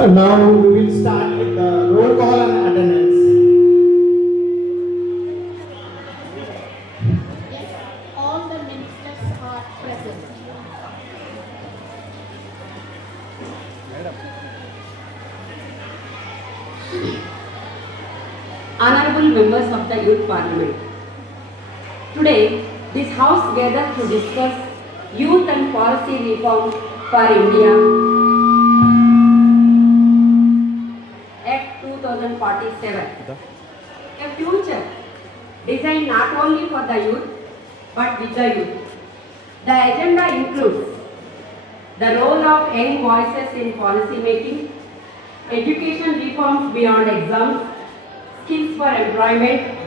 Now we will start with the roll call and attendance. Yes, all the ministers are present. Honorable members of the Youth Parliament. Today, this House gathered to discuss Youth and Policy Reform for India Act 2047. A future designed not only for the youth but with the youth. The agenda includes the role of young voices in policy making, education reforms beyond exams, skills for employment,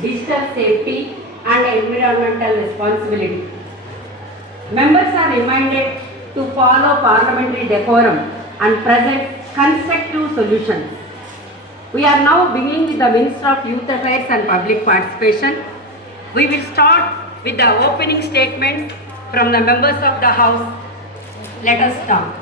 digital safety, and environmental responsibility. Members are reminded to follow parliamentary decorum and present constructive solutions. We are now beginning with the Minister of Youth Affairs and Public Participation. We will start with the opening statement from the members of the House. Let us start.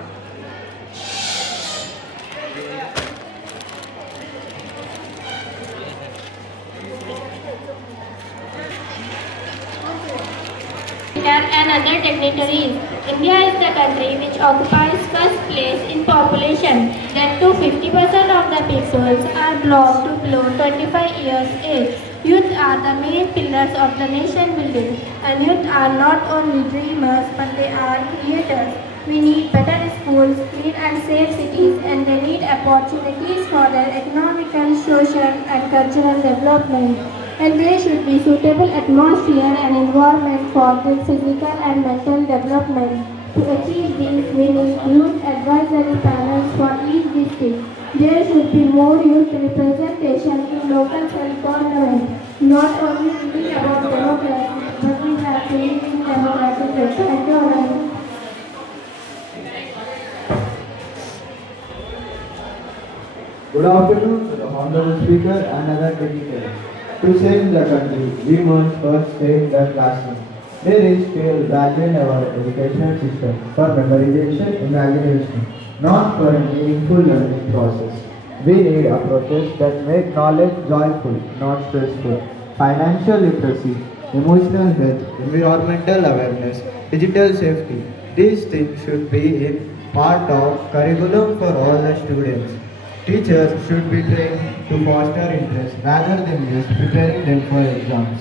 And other dignitaries. India is the country which occupies first place in population. That too 50% of the peoples are belong to below 25 years age. Youth are the main pillars of the nation building, and youth are not only dreamers but they are creators. We need better schools, clean and safe cities, and they need opportunities for their economical, social and cultural development. And there should be suitable atmosphere and environment for their physical and mental development. To achieve this, we need youth advisory panels for each district. There should be more youth representation in local self-government. Not only thinking about democracy, but we have to live in democratic environment. Good afternoon to the Honorable Speaker and other dignitaries. To save the country, we must first stay in the classroom. There is still value in our educational system for memorization, imagination, not for a meaningful learning process. We need approaches that make knowledge joyful, not stressful. Financial literacy, emotional health, environmental awareness, digital safety. These things should be in part of curriculum for all the students. Teachers should be trained to foster interest rather than just preparing them for exams.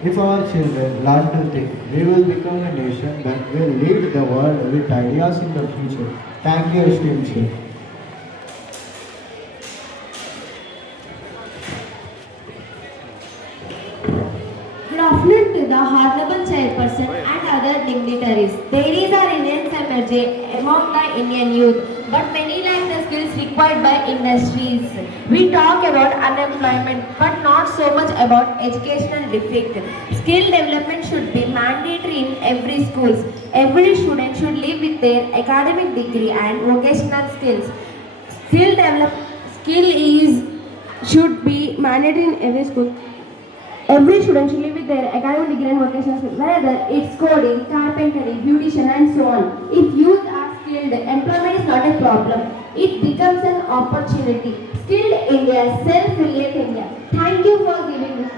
If our children learn to think, we will become a nation that will lead the world with ideas in the future. Thank you, esteemed Chair. Good afternoon to the Honorable Chairperson and other dignitaries. There is an immense energy among the Indian youth, but many lack the skills required by industries. We talk about unemployment, but not so much about educational defect. Skill development should be mandatory in every schools. Every student should live with their academic degree and vocational skills. Skill is should be mandatory in every school. Every student should live with their academic degree and vocational skills, whether it's coding, carpentry, beautician and so on. If youth are skilled, employment is not a problem. It becomes an opportunity. Skilled India, self-reliant India. Thank you for giving me.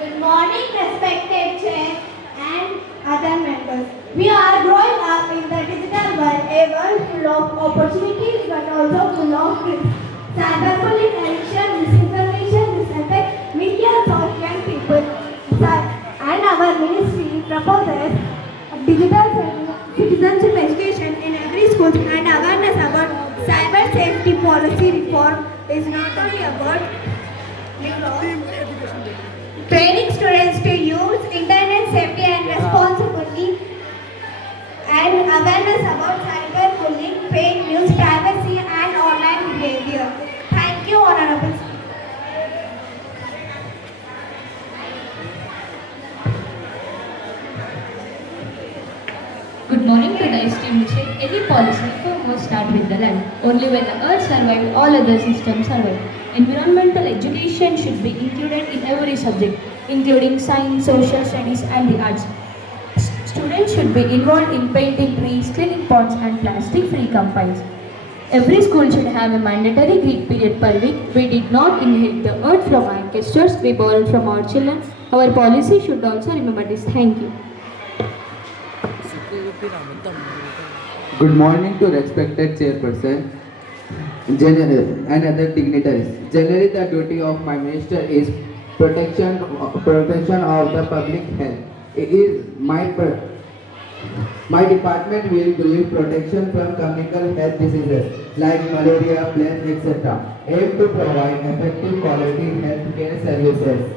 Good morning, respected Chair and other members. We are growing up in the digital world, a world full of opportunities but also full of risks. Cyberbullying, addiction, misinformation, this affect millions of young people. And our ministry proposes digital citizenship education in every school, and awareness about cyber safety policy reform is not only about training students to use internet safety and responsibility, and awareness about cyberbullying, fake news, privacy and online behavior. Thank you, Honorable Speaker. Good morning to the esteemed Chair. Any policy reform must start with the land. Only when the earth survived, all other systems survived. Environmental education should be included in every subject, including science, social studies, and the arts. Students should be involved in painting trees, cleaning ponds, and plastic-free campaigns. Every school should have a mandatory Greek period per week. We did not inherit the earth from our ancestors, we borrowed from our children. Our policy should also remember this. Thank you. Good morning to respected chairperson and other dignitaries. Generally, the duty of my minister is protection of the public health. It is my department will give protection from communicable health diseases like malaria, plague, etc. Aim to provide effective quality health care services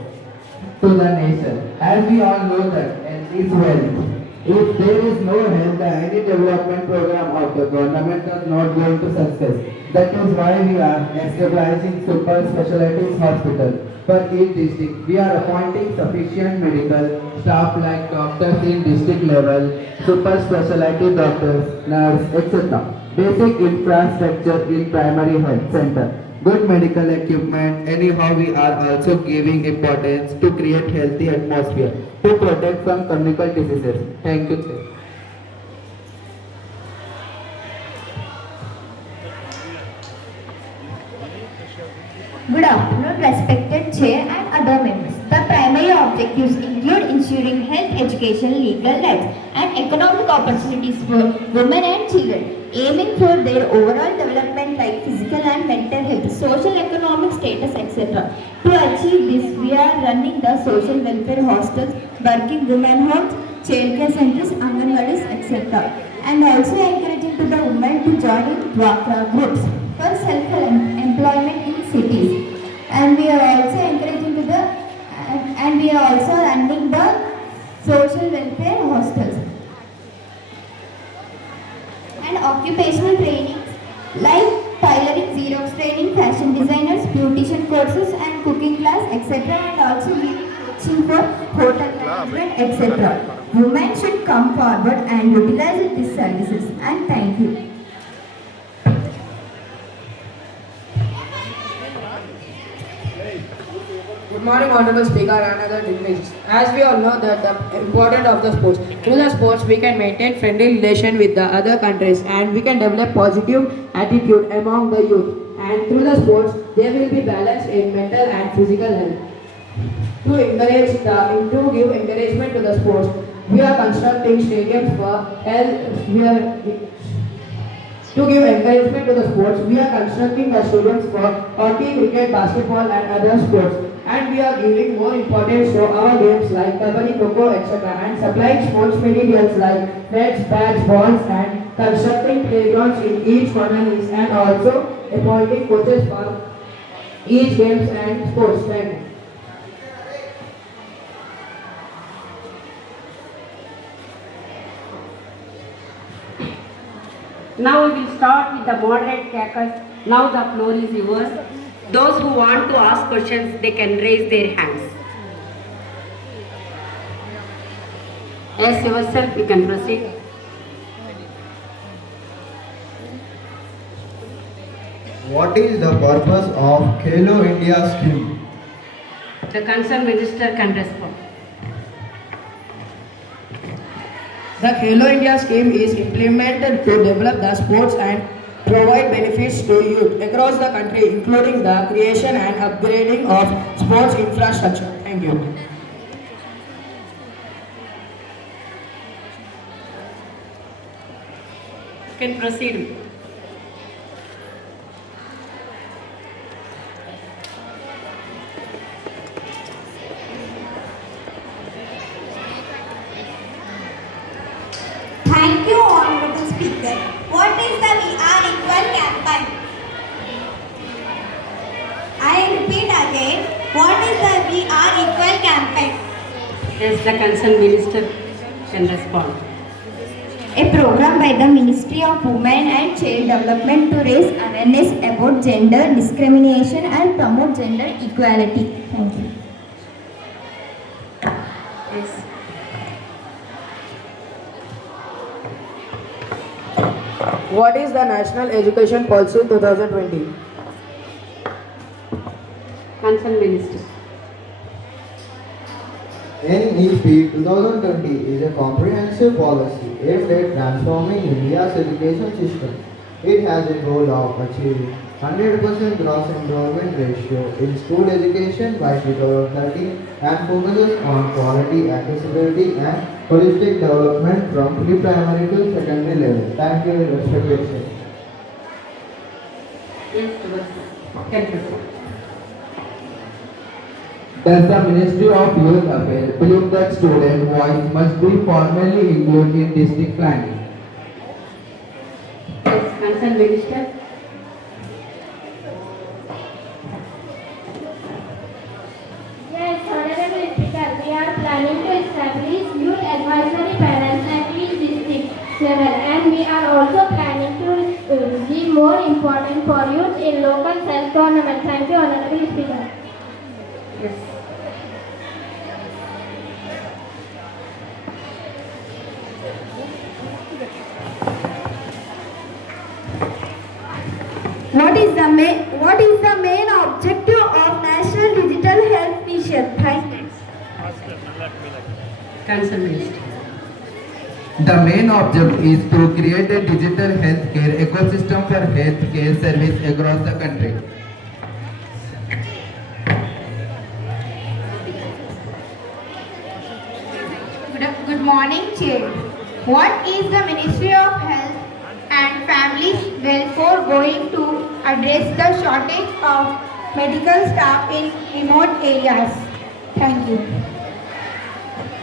to the nation. As we all know that health is wealth. If there is no health, any development program of the government is not going to success. That is why we are establishing super specialties hospital for each district. We are appointing sufficient medical staff like doctors in district level, super specialty doctors, nurse, etc. Basic infrastructure in primary health center. Good medical equipment. Anyhow, we are also giving importance to create healthy atmosphere to protect from communicable diseases. Thank you, sir. Good afternoon, respected Chair and other members. The primary objectives include ensuring health, education, legal rights, and economic opportunities for women and children, aiming for their overall development like physical and mental health, social economic status, etc. To achieve this, we are running the social welfare hostels, working women homes, childcare centers, anganwadis, etc. And also encouraging to the women to join in Dwakra groups for self-employment in cities. And we are also encouraging to the and we are also running the social welfare hostels and occupational trainings like tailoring, Xerox training, fashion designers, beautician courses and cooking class, etc. and also giving coaching for hotel management, etc. Women should come forward and utilize these services, and thank you. Good morning, Honorable Speaker and other dignitaries. As we all know that the importance of the sports. Through the sports, we can maintain friendly relation with the other countries and we can develop positive attitude among the youth. And through the sports, there will be balance in mental and physical health. To give encouragement to the sports, we are constructing stadiums for health. To give encouragement to the sports, we are constructing the stadiums for hockey, cricket, basketball and other sports. And we are giving more importance to our games like kabaddi, kho-kho, etc. and supplying sports materials like nets, bats, balls and constructing playgrounds in each colonies and also appointing coaches for each games and sports. Thank you. Now we will start with the moderate caucus. Now the floor is yours. Those who want to ask questions, they can raise their hands. As yourself, you can proceed. What is the purpose of Khelo India scheme? The concerned minister can respond. The Khelo India scheme is implemented to develop the sports and provide benefits to youth across the country, including the creation and upgrading of sports infrastructure. Thank you. You can proceed. Thank you, Honorable Speaker. What is the We Are Equal campaign? I repeat again, what is the We Are Equal campaign? Yes, the concerned minister can respond. A program by the Ministry of Women and Child Development to raise awareness about gender discrimination and promote gender equality. Thank you. Yes. What is the National Education Policy 2020? Concerned Minister. NEP 2020 is a comprehensive policy aimed at transforming India's education system. It has a goal of achieving 100% gross enrollment ratio in school education by 2030 and focuses on quality, accessibility and holistic development from pre-primary to secondary level. Thank you, respected sir. Yes, can proceed. Does the Ministry of Youth Affairs believe that student voice must be formally included in district planning? Yes, Concerned Minister. Yes, Honorable Speaker, we are planning to establish youth advisory panels at each district level, and we are also planning to give more importance for youth in local self-government. Thank you, Honorable Speaker. Yes. What is the main objective of National Digital Health Mission? Thank you. Concerned Minister. The main object is to create a digital healthcare ecosystem for healthcare service across the country. Good morning, Chair. What is the Ministry of Health and Family Welfare going to address the shortage of medical staff in remote areas? Thank you.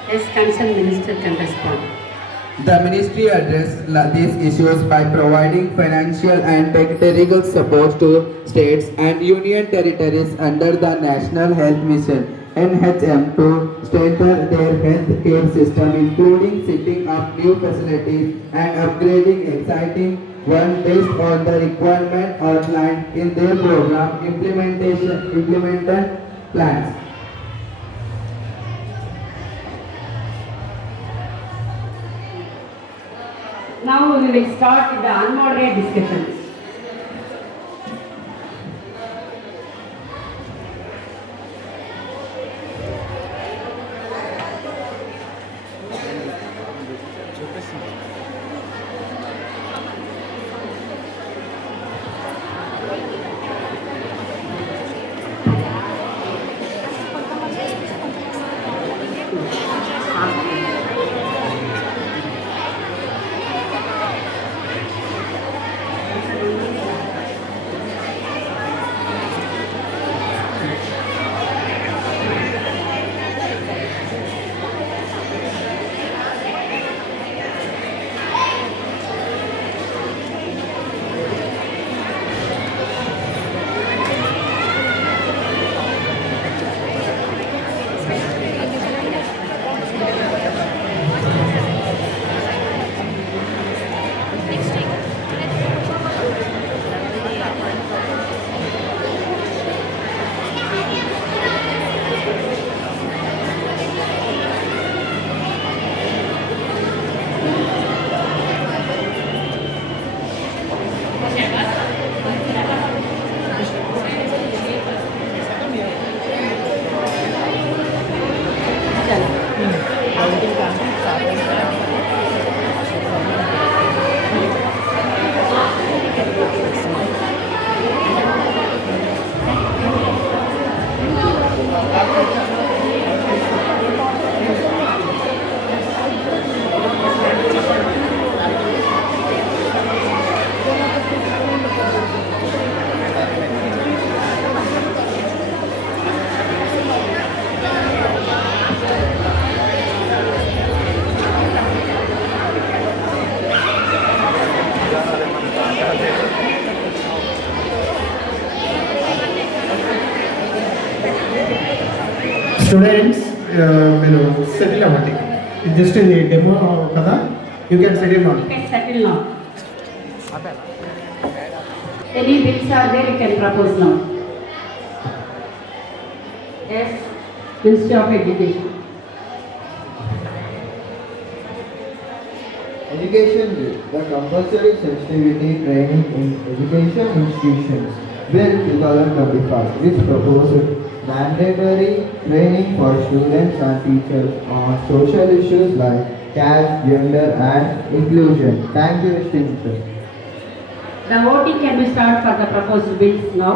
Yes, Concerned Minister can respond. The ministry addressed these issues by providing financial and technical support to states and union territories under the National Health Mission (NHM) to strengthen their health care system, including setting up new facilities and upgrading existing one based on the requirement outlined in their program implemented plans. Now we will start with the unmoderated discussions. Students మీరు settle అవ్వండి. ఇది just ఇది demo కదా, you can settle on. You can settle now. Any bills are there, you can propose now. Yes, Ministry of Education. Education Bill, the compulsory sensitivity training in education institutions, Bill 2025, which proposes mandatory training for students and teachers on social issues like caste, gender and inclusion. Thank you, esteemed sir. The voting can be started for the proposed bills now.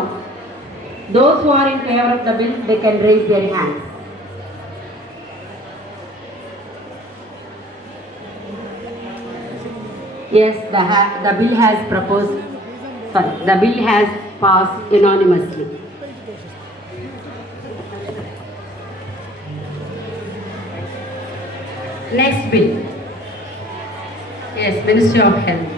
Those who are in favor of the bill, they can raise their hands. Yes, the bill has the bill has passed unanimously. Next bill. Yes, Ministry of Health.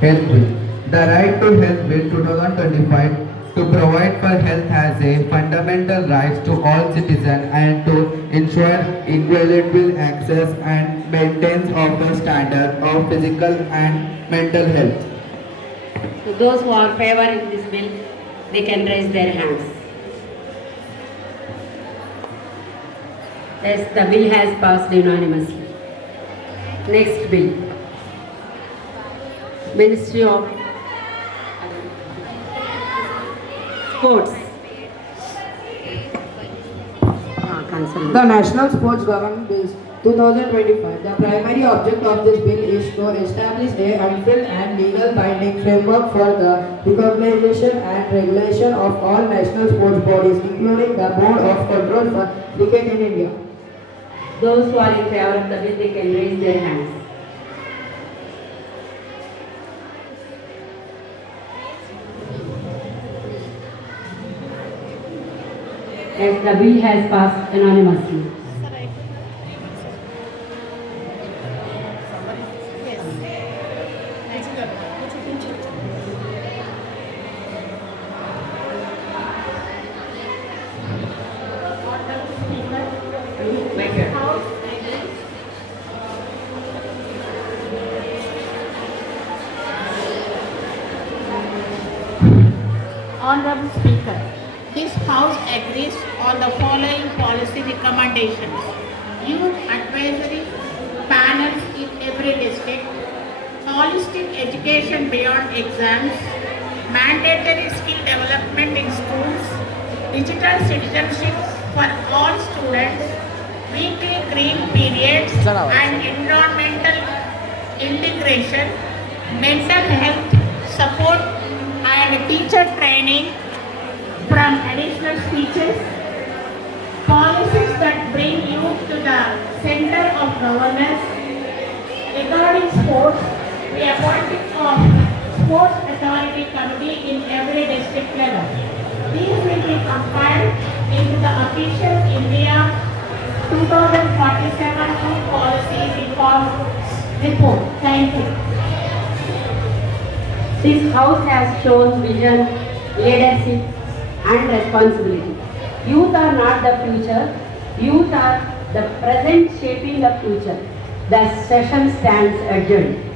Health Bill. The Right to Health Bill 2025 to provide for health as a fundamental right to all citizens and to ensure inviolable access and maintenance of the standard of physical and mental health. So those who are favoring this bill, they can raise their hands. Yes, the bill has passed unanimously. Next bill. Ministry of Sports. Concern. The National Sports Government Bill 2025. The primary object of this bill is to establish a unfilled and legal binding framework for the recognition and regulation of all national sports bodies, including the Board of Control for Cricket in India. Those who are in favor of the bill, they can raise their hands. Yes, the bill has passed unanimously. Honorable Speaker, this House agrees on the following policy recommendations. Youth advisory panels in every district, holistic education beyond exams, mandatory skill development in schools, digital citizenship for all students, weekly green periods and environmental integration, mental health support and teacher training from additional speeches, policies that bring youth to the center of governance. Regarding sports, the appointing of Sports Authority Committee in every district level. These will be compiled into the official India 2047 Youth Policy Reform Report. Thank you. This House has shown vision, leadership and responsibility. Youth are not the future, youth are the present shaping the future. The session stands adjourned.